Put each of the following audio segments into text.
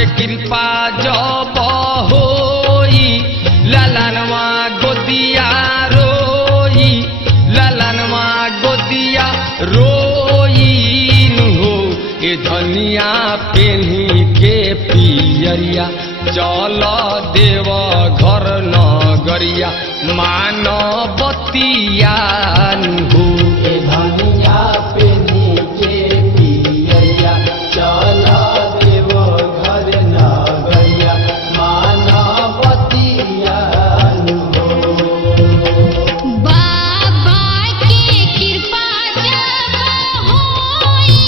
के कृपा जब होई ललनवा गोदिया रोई ललनवा गोदिया रोईन हो ए धनिया पेन्ही के पियरिया चल देव घर नगरिया मानवतिया हो ए धनिया पेन्ही के पियरिया चल देव घर नगरिया मानवतिया हो। बाबा के कृपा जब होई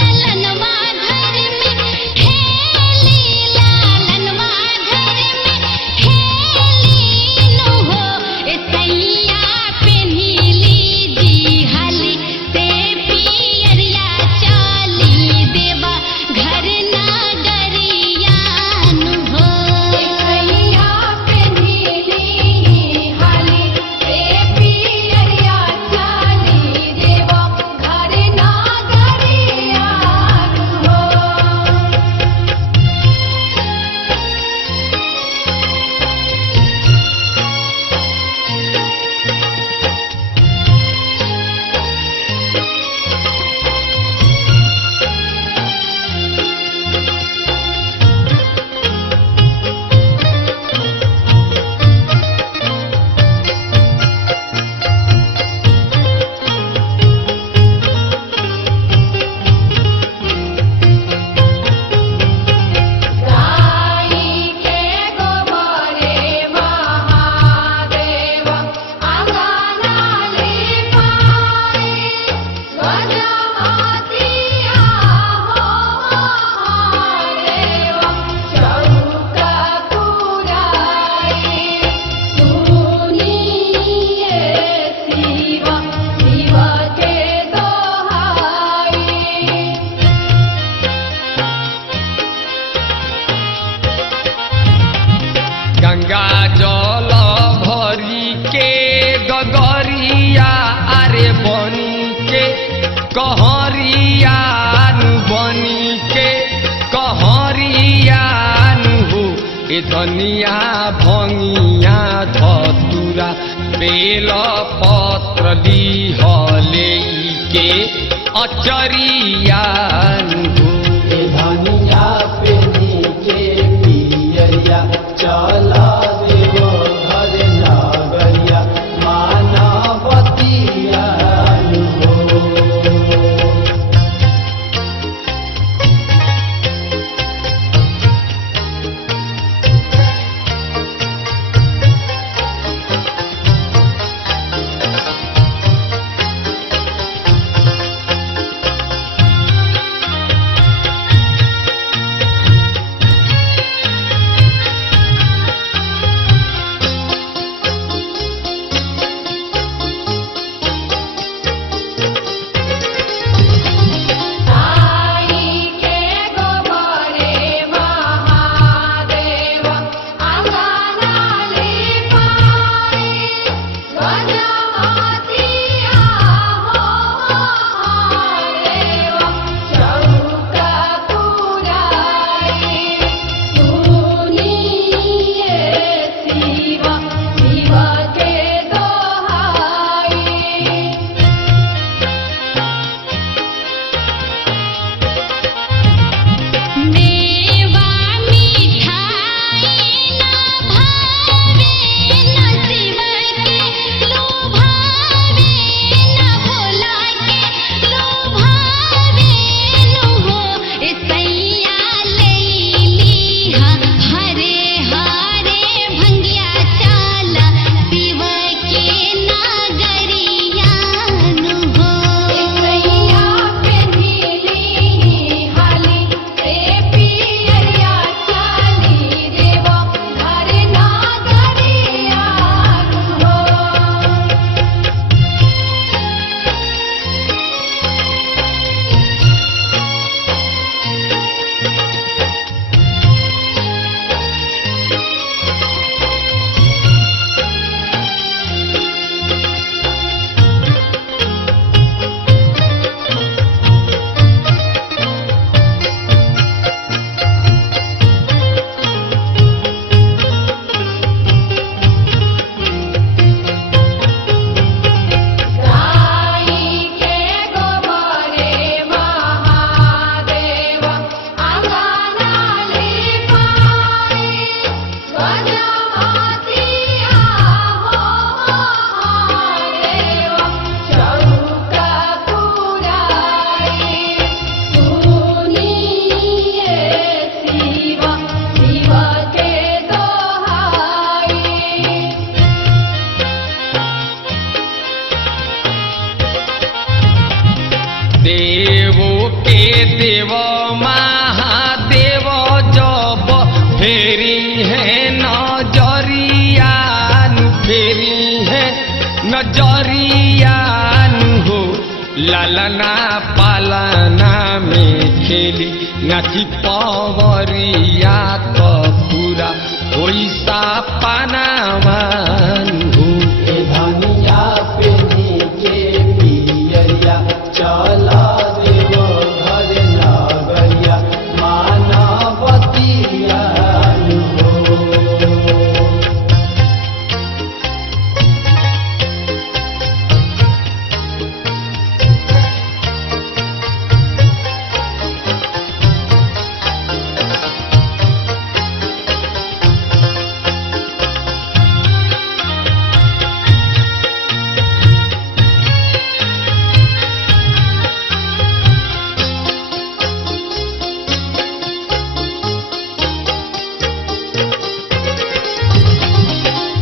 ललनवा घर में हेली लालनवा घर में हेली नो हो ए सैया पेन्हिली जी हाली से पियरिया चाली देवा घर नगरिया नु हो ए सैया पेन्हिली हाली से पियरिया चाली देवा घर नगरिया नु हो। गाई के गोबरे महादेव अंगना लिपाई गजमतिया हो महादेव चौका पुराई सुनिए शिव शिव के दोहाई। गंगा जल भरी के गगरिया अरे बनी के कहरिया बनी के कहरिया हो ए धनिया भंगिया धतुरा बेल पत्र लिहले के अचरिया हो ए धनिया पेन्ही के पियरिया चल देव घर नगरिया मानवतिया हो। देवो के देव महादेव जब फेरी है नजरिया फेरी है नजरिया हो लालना पालना में खेली नाची पवरिया तो पूरा ओइसा पानावान हो ए धनिया पे नीचे पियरिया चला देवो घर नगरिया मानवतिया हो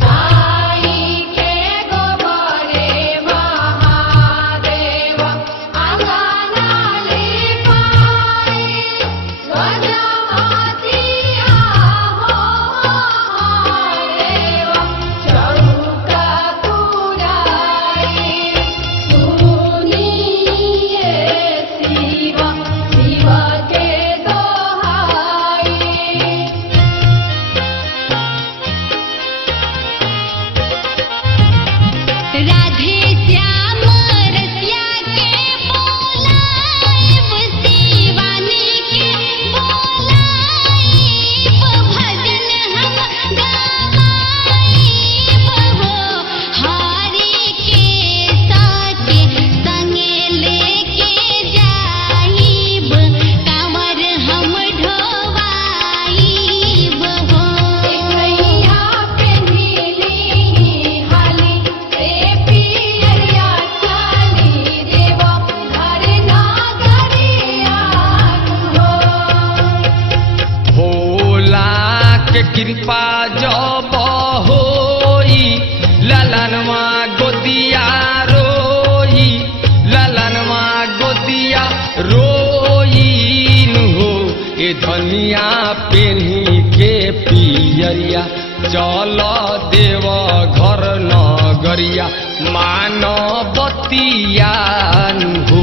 ताई के गोबरे महादेव अंगना लिपाई गजमतिया हो देव चौका पुराई सुनिए शिव शिव के दोहाई राधे श्याम रसिया के बोलाइब शिवानी के बोलाइब भजन हम गाइब हो हरि के साके संगे लेके जाइब कांवर हम ढोवाइब हो एकैया पे नीली हाली से पियरिया चाली देव घर नगरिया हो भोला के कृपा जब होई ललनवा गोदिया रोई ललनवा गोदिया रोईन हो ए धनिया पेन्ही के पियरिया चल देव घर नगरिया मानवतिया हो